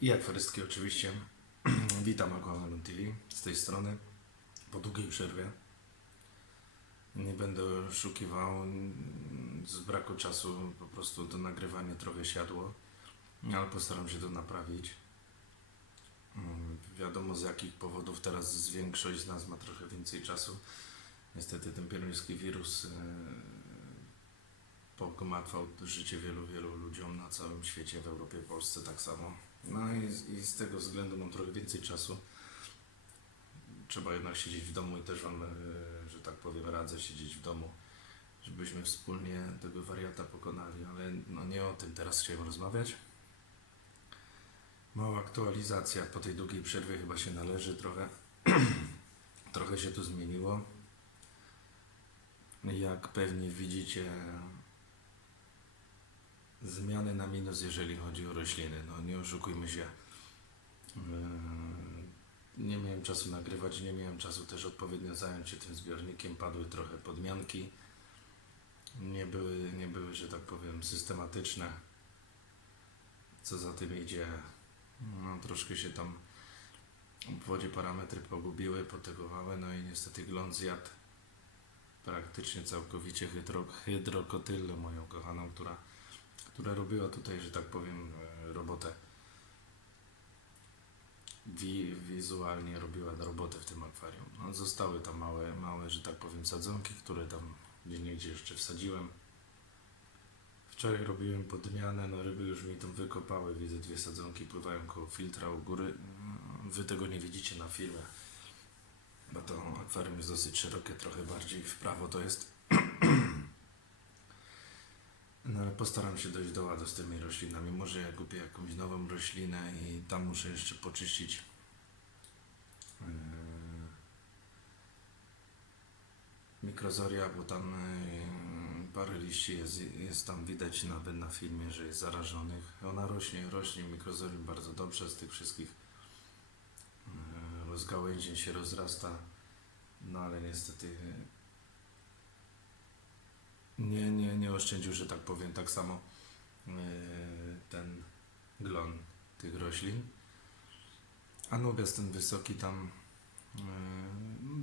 I akwarystki oczywiście. Witam Aquamelon TV z tej strony. Po długiej przerwie. Nie będę oszukiwał. Z braku czasu po prostu to nagrywanie trochę siadło. Ale postaram się to naprawić. Mm, Wiadomo z jakich powodów teraz większość z nas ma trochę więcej czasu. Niestety ten pieruński wirus e, pogmatwał życie wielu, wielu ludziom na całym świecie, w Europie, w Polsce tak samo. No i, i z tego względu mam trochę więcej czasu. Trzeba jednak siedzieć w domu i też Wam, e, że tak powiem, radzę siedzieć w domu, żebyśmy wspólnie tego wariata pokonali, ale no nie o tym teraz chciałem rozmawiać. Mała aktualizacja po tej długiej przerwie chyba się należy trochę. trochę się tu zmieniło. Jak pewnie widzicie, zmiany na minus, jeżeli chodzi o rośliny. No nie oszukujmy się. Yy, Nie miałem czasu nagrywać, nie miałem czasu też odpowiednio zająć się tym zbiornikiem. Padły trochę podmianki. Nie były, nie były, że tak powiem, systematyczne. Co za tym idzie, no, troszkę się tam w wodzie parametry pogubiły, potegowały, no i niestety gląd zjadł praktycznie całkowicie hydro, moją kochaną, która, która robiła tutaj, że tak powiem, e, robotę. Wi, wizualnie robiła robotę w tym akwarium. No, zostały tam małe, małe, że tak powiem, sadzonki, które tam gdzie niegdzie jeszcze wsadziłem. Wczoraj robiłem podmianę, no ryby już mi tam wykopały, widzę dwie sadzonki pływają koło filtra u góry. Mm, Wy tego nie widzicie na filmie, bo to akwarium jest dosyć szerokie, trochę bardziej w prawo to jest. Postaram się dojść do ładu z tymi roślinami. Może ja kupię jakąś nową roślinę i tam muszę jeszcze poczyścić. Yy, Mikrozoria, bo tam yy, parę liści jest, jest tam widać nawet na filmie, że jest zarażonych. Ona rośnie, rośnie mikrozorium bardzo dobrze z tych wszystkich rozgałęzień się rozrasta. No ale niestety nie, nie, nie oszczędził, że tak powiem, tak samo yy, ten glon tych roślin. A nubias ten wysoki tam yy,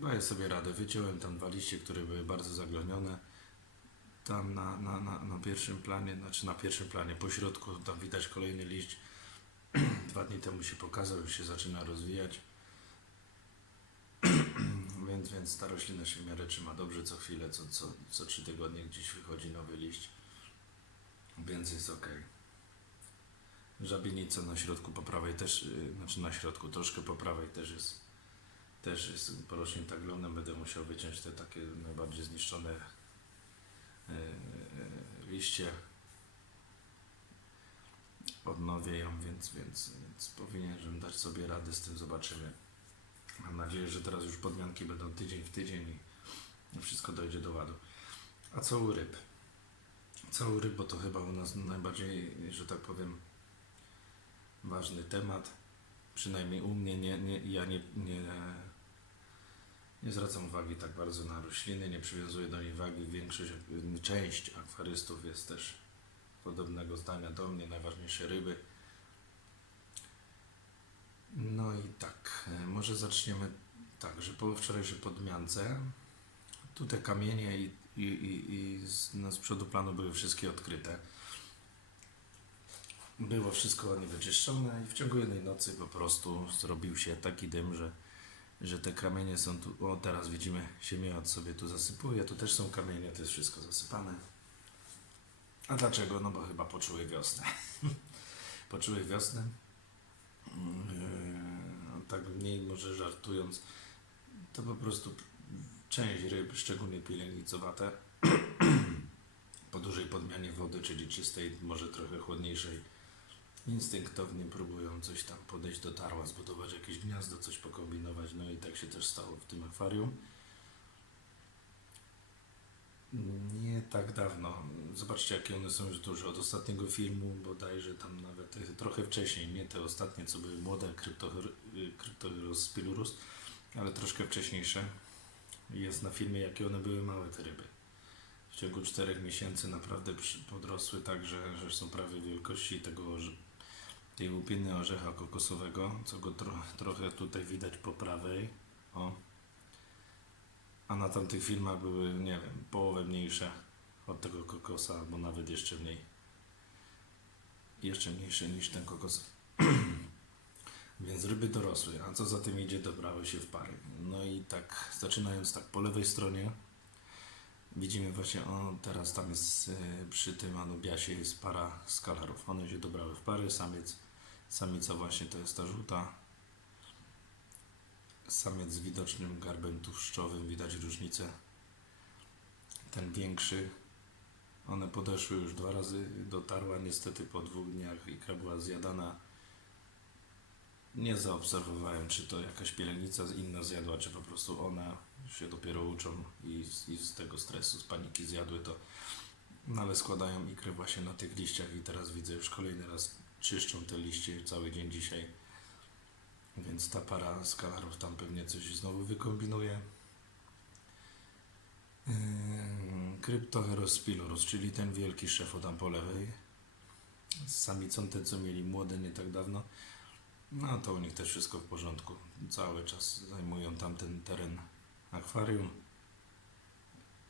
daje sobie radę. Wyciąłem tam dwa liście, które były bardzo zaglonione. Tam na, na, na, na pierwszym planie, znaczy na pierwszym planie, po środku tam widać kolejny liść. Dwa dni temu się pokazał, już się zaczyna rozwijać. Więc, więc ta roślina się w miarę trzyma dobrze, co chwilę, co, co, co trzy tygodnie gdzieś wychodzi nowy liść, więc jest ok. Żabienica na środku po prawej też, yy, znaczy na środku, troszkę po prawej też jest, też jest porośnięta glonem, będę musiał wyciąć te takie najbardziej zniszczone yy, yy, liście. Odnowię ją, więc, więc, więc powinienem dać sobie radę z tym, zobaczymy. Mam nadzieję, że teraz już podmianki będą tydzień w tydzień i wszystko dojdzie do ładu. A co u ryb? Co u ryb, bo to chyba u nas najbardziej, że tak powiem, ważny temat. Przynajmniej u mnie nie, nie, ja nie, nie, nie zwracam uwagi tak bardzo na rośliny, nie przywiązuję do nich wagi. Większość, część akwarystów jest też podobnego zdania do mnie. Najważniejsze ryby. No i tak, e, może zaczniemy tak, że po wczorajszej podmiance tu te kamienie i, i, i, i z, no z przodu planu były wszystkie odkryte. Było wszystko ładnie wyczyszczone i w ciągu jednej nocy po prostu zrobił się taki dym, że, że te kamienie są tu, o teraz widzimy, siemiot sobie tu zasypuje, tu też są kamienie, to jest wszystko zasypane. A dlaczego? No bo chyba poczuły wiosnę. poczuły wiosnę. Yy, tak mniej może żartując, to po prostu część ryb, szczególnie pielęgnicowate, po dużej podmianie wody, czyli czystej, może trochę chłodniejszej, instynktownie próbują coś tam podejść do tarła, zbudować jakieś gniazdo, coś pokombinować, no i tak się też stało w tym akwarium. Nie tak dawno. Zobaczcie, jakie one są już duże. Od ostatniego filmu, bodajże tam nawet e, trochę wcześniej, nie te ostatnie, co były młode, Cryptohyrus spilurus, ale troszkę wcześniejsze. Jest na filmie, jakie one były małe, te ryby. w ciągu czterech miesięcy naprawdę podrosły tak, że, że są prawie wielkości tego tej łupiny orzecha kokosowego, co go tro, trochę tutaj widać po prawej. O. A na tamtych filmach były, nie wiem, połowę mniejsze od tego kokosa, albo nawet jeszcze mniej. Jeszcze mniejsze niż ten kokos. Więc ryby dorosły, a co za tym idzie, dobrały się w pary. No i tak, zaczynając tak po lewej stronie, widzimy właśnie, o teraz tam jest y, przy tym Anubiasie jest para skalarów. One się dobrały w pary, samiec, samica właśnie to jest ta żółta. Samiec z widocznym garbem tłuszczowym, widać różnicę. Ten większy, one podeszły już dwa razy, dotarła niestety po dwóch dniach, ikra była zjadana. Nie zaobserwowałem, czy to jakaś pielęgnica inna zjadła, czy po prostu one się dopiero uczą i, z- i z tego stresu, z paniki zjadły to. No ale składają ikrę właśnie na tych liściach i teraz widzę już kolejny raz czyszczą te liście cały dzień dzisiaj. Więc ta para skalarów tam pewnie coś znowu wykombinuje. Yy, Cryptoheros spilorus, czyli ten wielki szef tam po lewej. Z samicą te, co mieli młode nie tak dawno. No to u nich też wszystko w porządku. Cały czas zajmują tam ten teren akwarium.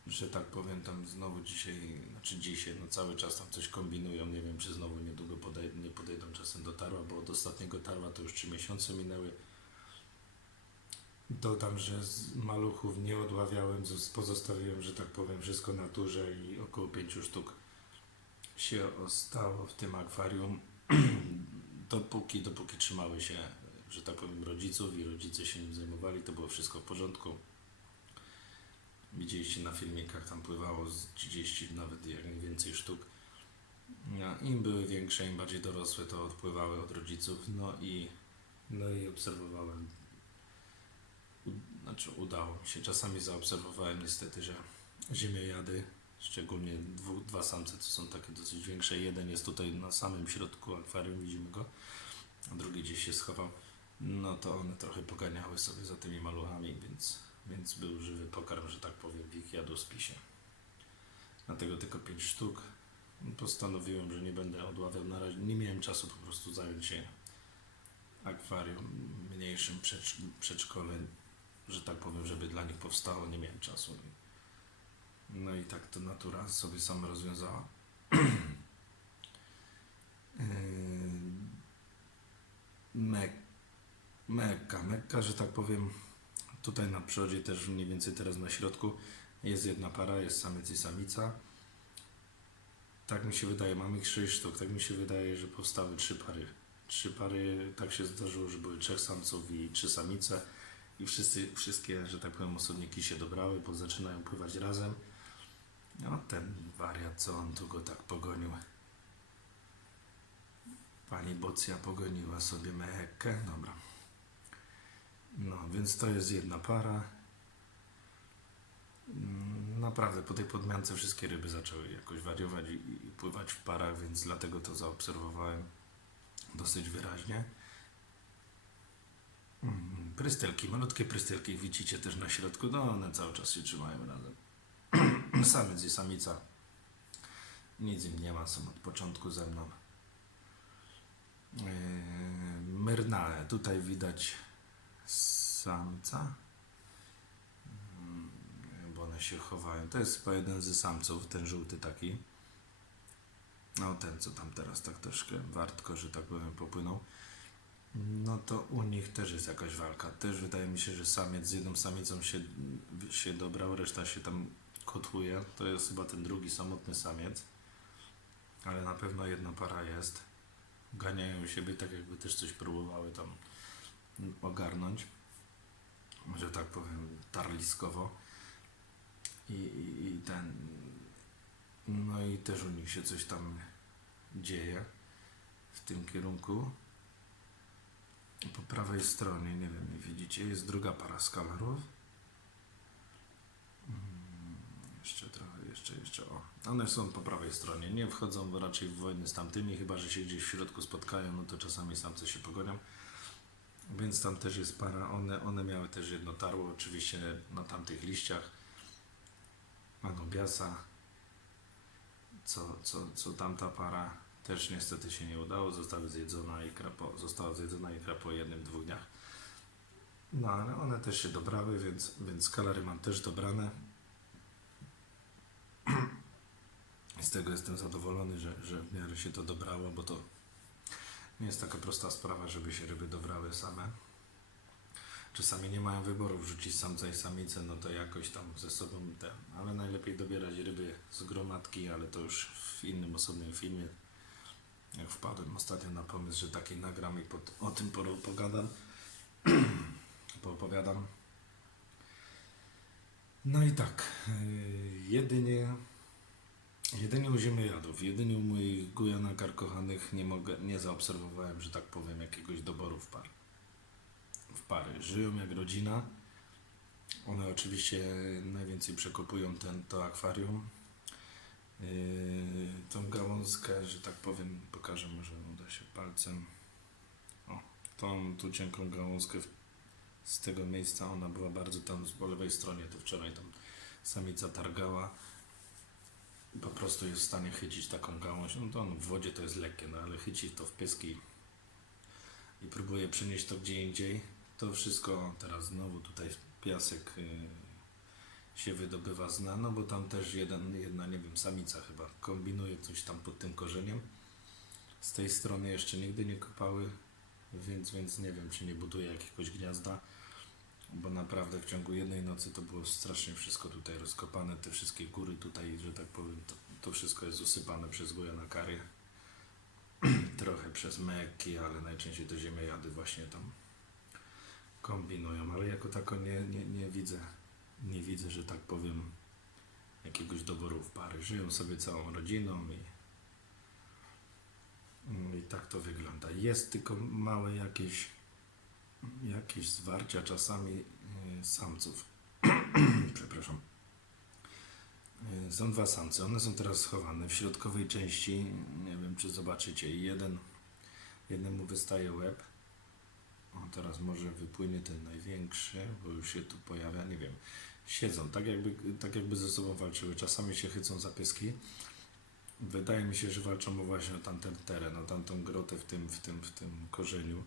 Że tak powiem, tam znowu dzisiaj, znaczy dzisiaj, no cały czas tam coś kombinują. Nie wiem, czy znowu niedługo podej- nie podejdą czasem do tarła, bo od ostatniego tarła to już 3 miesiące minęły. Dodam, że z maluchów nie odławiałem, zos- pozostawiłem, że tak powiem, wszystko naturze i około 5 sztuk się ostało w tym akwarium. dopóki, dopóki trzymały się, że tak powiem, rodziców i rodzice się nim zajmowali, to było wszystko w porządku. Widzieliście na filmikach, tam pływało z 30, nawet jak więcej sztuk. No, Im były większe, im bardziej dorosłe, to odpływały od rodziców. No i, no i obserwowałem, u, znaczy udało mi się. Czasami zaobserwowałem niestety, że ziemiojady, szczególnie dwu, dwa samce, to są takie dosyć większe. Jeden jest tutaj na samym środku akwarium, widzimy go, a drugi gdzieś się schował. No to one trochę poganiały sobie za tymi maluchami, więc, więc był żywy pokarm, że tak powiem, w ich jadłospisie. Dlatego tylko 5 sztuk. Postanowiłem, że nie będę odławiał na razie. Nie miałem czasu po prostu zająć się akwarium mniejszym przedsz- przedszkolem, że tak powiem, żeby dla nich powstało. Nie miałem czasu. No i tak to natura sobie sama rozwiązała. Yy, Mek, Mekka, Mekka, że tak powiem, tutaj na przodzie też mniej więcej teraz na środku jest jedna para, jest samiec i samica. Tak mi się wydaje, mam ich 6 sztuk, tak mi się wydaje, że powstały trzy pary. Trzy pary, tak się zdarzyło, że były trzech samców i trzy samice i wszyscy, wszystkie, że tak powiem, osobniki się dobrały, bo zaczynają pływać razem. No ten wariat, co on tu go tak pogonił. Pani Bocja pogoniła sobie Mehekkę, dobra. No, więc to jest jedna para. Mm, Naprawdę po tej podmiance wszystkie ryby zaczęły jakoś wariować i, pływać w parach, więc dlatego to zaobserwowałem dosyć wyraźnie. Mm, Prystelki, malutkie prystelki widzicie też na środku, no one cały czas się trzymają razem. Samiec i samica. Nic im nie ma, są od początku ze mną. Yy, Myrnae, tutaj widać samca. Mm, Bo one się chowają. To jest chyba jeden ze samców, ten żółty taki. No ten, co tam teraz tak troszkę wartko, że tak powiem, popłynął. No to u nich też jest jakaś walka. Też wydaje mi się, że samiec z jedną samicą się, się dobrał, reszta się tam kotłuje. To jest chyba ten drugi samotny samiec. Ale na pewno jedna para jest. Ganiają siebie tak jakby też coś próbowały tam ogarnąć. Że tak powiem tarliskowo. I, i, i ten... No i też u nich się coś tam dzieje w tym kierunku. Po prawej stronie, nie wiem, widzicie, jest druga para skalarów. Mm, Jeszcze trochę, jeszcze, jeszcze, o. One są po prawej stronie, nie wchodzą raczej w wojny z tamtymi, chyba że się gdzieś w środku spotkają, no to czasami samce się pogonią. Więc tam też jest para, one, one miały też jedno tarło, oczywiście na tamtych liściach. Anubiasa. co, co, co tamta para też niestety się nie udało. Zostały zjedzona ikra po, została zjedzona ikra po jednym, dwóch dniach. No ale one też się dobrały, więc, więc kalary mam też dobrane. Z tego jestem zadowolony, że, że w miarę się to dobrało, bo to nie jest taka prosta sprawa, żeby się ryby dobrały same. Czasami nie mają wyboru wrzucić samca i samicę, no to jakoś tam ze sobą ten. Ale najlepiej dobierać ryby z gromadki, ale to już w innym osobnym filmie. Jak wpadłem ostatnio na pomysł, że taki nagram i pod, o tym pogadam, poopowiadam. No i tak, yy, jedynie, jedynie u ziemojadów, jedynie u moich gujanakar kochanych nie mogę, nie zaobserwowałem, że tak powiem, jakiegoś doboru w par. W pary. Żyją jak rodzina. One oczywiście najwięcej przekopują ten, to akwarium. Yy, tą gałązkę, że tak powiem, pokażę, może uda się palcem. O, tą tu cienką gałązkę z tego miejsca, ona była bardzo tam po lewej stronie, to wczoraj tam samica targała. Po prostu jest w stanie chycić taką gałąź. No to on w wodzie to jest lekkie, no ale chyci to w pyski i próbuje przenieść to gdzie indziej. To wszystko teraz znowu tutaj piasek yy, się wydobywa z no bo tam też jeden, jedna, nie wiem, samica chyba kombinuje coś tam pod tym korzeniem. Z tej strony jeszcze nigdy nie kopały, więc, więc nie wiem, czy nie buduje jakiegoś gniazda, bo naprawdę w ciągu jednej nocy to było strasznie wszystko tutaj rozkopane, te wszystkie góry tutaj, że tak powiem, to, to wszystko jest usypane przez gujanakary. Trochę przez meki, ale najczęściej to ziemiojady właśnie tam kombinują, ale jako tako nie, nie, nie widzę nie widzę, że tak powiem, jakiegoś doboru w pary. Żyją sobie całą rodziną i, i tak to wygląda. Jest tylko małe jakieś, jakieś zwarcia czasami y, samców. Przepraszam. Y, Są dwa samce, one są teraz schowane w środkowej części. Nie wiem, czy zobaczycie. Jeden, jednemu wystaje łeb. O, teraz może wypłynie ten największy, bo już się tu pojawia, nie wiem. Siedzą, tak jakby, tak jakby ze sobą walczyły. Czasami się chycą za pyski. Wydaje mi się, że walczą właśnie o tamten teren, o tamtą grotę w tym, w tym, w tym korzeniu.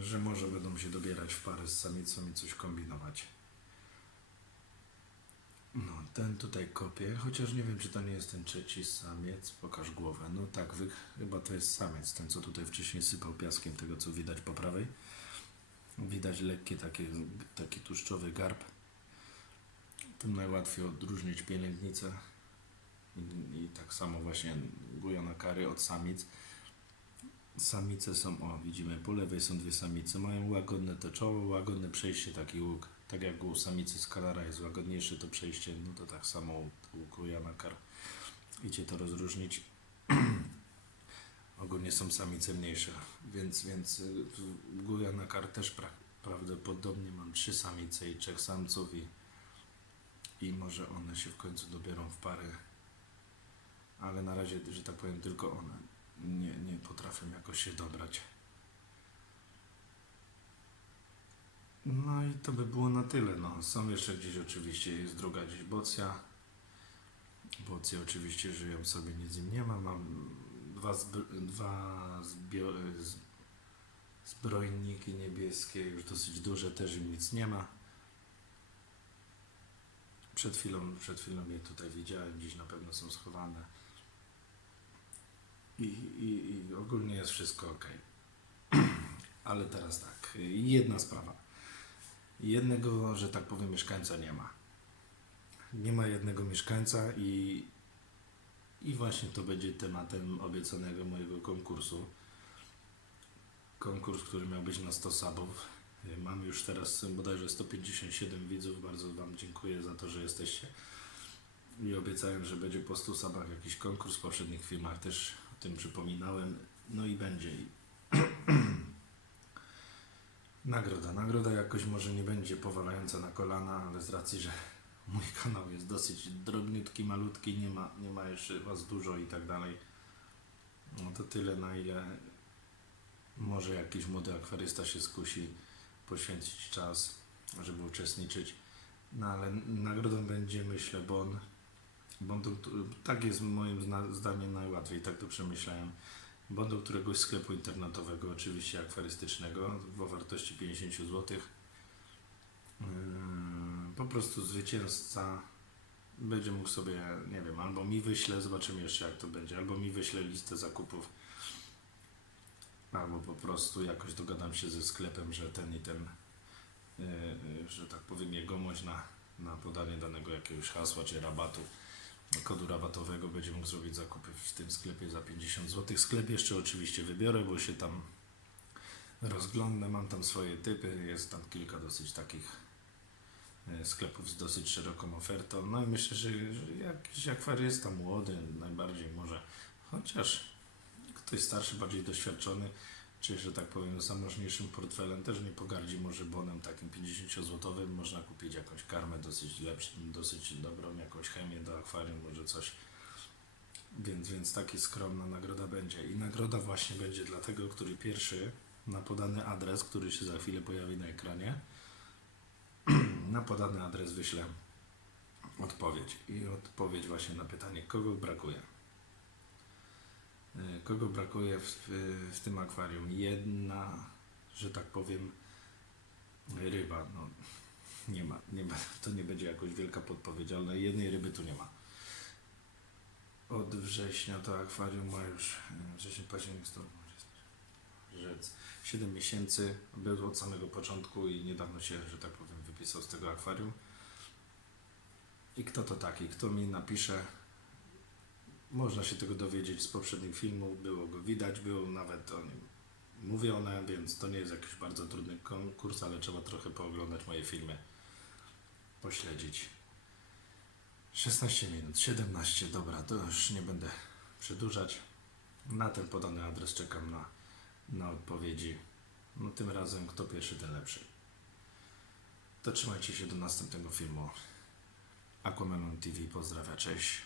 Że może będą się dobierać w parę z samicą i coś kombinować. No, ten tutaj kopie, chociaż nie wiem, czy to nie jest ten trzeci samiec. Pokaż głowę. No tak, wy, chyba to jest samiec, ten co tutaj wcześniej sypał piaskiem, tego co widać po prawej. Widać lekkie takie, taki tłuszczowy garb. Tym najłatwiej odróżnić pielęgnicę. I, I tak samo właśnie gujona kary od samic. Samice są, o widzimy, po lewej są dwie samice, mają łagodne to czoło, łagodne przejście, taki łuk. Tak jak u samicy skalara jest łagodniejsze to przejście, no to tak samo u, u gujana kar. Idzie to rozróżnić. Ogólnie są samice mniejsze, więc, więc y, w Gujana Kar też pra, prawdopodobnie mam trzy samice i trzech samców i, i może one się w końcu dobiorą w pary. Ale na razie, że tak powiem, tylko one nie, nie potrafią jakoś się dobrać. No i to by było na tyle. No, są jeszcze gdzieś oczywiście, jest druga gdzieś bocja. Bocje oczywiście żyją sobie, nic im nie ma. Mam dwa, zbr- dwa zbrojniki niebieskie, już dosyć duże, też im nic nie ma. Przed chwilą, przed chwilą je tutaj widziałem, gdzieś na pewno są schowane. I, i, i ogólnie jest wszystko ok. Ale teraz tak, jedna sprawa. Jednego, że tak powiem, mieszkańca nie ma. Nie ma jednego mieszkańca i, i właśnie to będzie tematem obiecanego mojego konkursu. Konkurs, który miał być na 100 subów. Mam już teraz bodajże 157 widzów. Bardzo Wam dziękuję za to, że jesteście. I obiecałem, że będzie po 100 subach jakiś konkurs. W poprzednich filmach też tym przypominałem. No i będzie. Nagroda. Nagroda jakoś może nie będzie powalająca na kolana, ale z racji, że mój kanał jest dosyć drobniutki, malutki, nie ma, nie ma jeszcze Was dużo i tak dalej. No to tyle, na ile może jakiś młody akwarysta się skusi poświęcić czas, żeby uczestniczyć. No ale nagrodą będzie, myślę, bon. Bondu, któ- tak jest moim zdaniem najłatwiej, tak to przemyślałem. Bondu któregoś sklepu internetowego, oczywiście akwarystycznego, o wartości 50 zł. Yy, po prostu zwycięzca będzie mógł sobie, nie wiem, albo mi wyśle, zobaczymy jeszcze jak to będzie, albo mi wyśle listę zakupów, albo po prostu jakoś dogadam się ze sklepem, że ten i ten, yy, yy, że tak powiem, jegomość na, na podanie danego jakiegoś hasła czy rabatu, kodu rabatowego będzie mógł zrobić zakupy w tym sklepie za 50 zł. Sklep jeszcze oczywiście wybiorę, bo się tam rozglądam, mam tam swoje typy, jest tam kilka dosyć takich e, sklepów z dosyć szeroką ofertą. No i myślę, że, że jakiś akwarysta młody najbardziej może, chociaż ktoś starszy, bardziej doświadczony, czy że tak powiem zamożniejszym portfelem też nie pogardzi może bonem takim 50-złotowym. Można kupić jakąś karmę dosyć lepszą, dosyć dobrą, jakąś chemię do akwarium, może coś. Więc, więc taka skromna nagroda będzie. I nagroda właśnie będzie dla tego, który pierwszy na podany adres, który się za chwilę pojawi na ekranie, na podany adres wyślę odpowiedź. I odpowiedź właśnie na pytanie, kogo brakuje. Y, Kogo brakuje w, w, tym akwarium? Jedna, że tak powiem, ryba. No, nie ma, nie ma, to nie będzie jakoś wielka podpowiedź, ale jednej ryby tu nie ma. Od września to akwarium ma już y, wrzesień, październik, rzec 7 miesięcy, był od samego początku i niedawno się, że tak powiem, wypisał z tego akwarium. I kto to taki? Kto mi napisze? Można się tego dowiedzieć z poprzednich filmów, było go widać, było nawet o nim mówione, więc to nie jest jakiś bardzo trudny konkurs, ale trzeba trochę pooglądać moje filmy, pośledzić. 16 minut, 17, dobra, to już nie będę przedłużać. Na ten podany adres czekam na, na odpowiedzi. No tym razem kto pierwszy, ten lepszy. To trzymajcie się do następnego filmu. Aquaman TV pozdrawia, cześć.